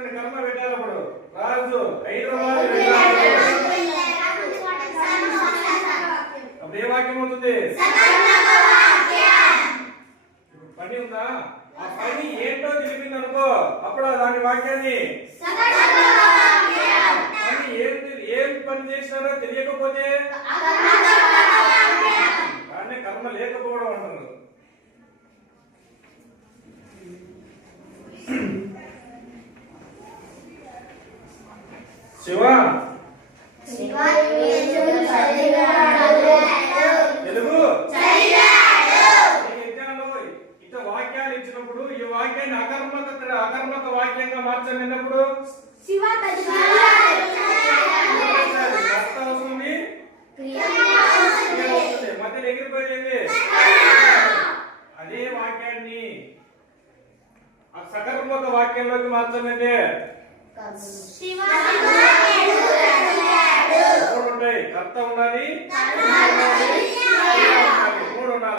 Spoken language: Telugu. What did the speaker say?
మార్చండి, కర్మ పెట్టాలి. అప్పుడు రాజు హైదరాబాద్ వెళ్ళాలి. అప్పుడు ఏ వాక్యం అవుతుంది? పని ఉందా? ఆ పని ఏంటో తెలిపింది అనుకో, అప్పుడు దాని వాక్యాన్ని పని ఏం పని చేసినారో తెలియకపోతే కానీ కర్మ లేకపోవడం అంటారు. శివ తెలుగు ఇట్లా వాక్యాలు ఇచ్చినప్పుడు ఈ వాక్యాన్ని అకర్మక వాక్యంగా మార్చండి అన్నప్పుడు మధ్యలో ఎగిరిపోయింది. అదే వాక్యాన్ని సకర్మక వాక్యంలోకి మార్చండి. కర్త ఉండాలి, మూడు ఉండాలి.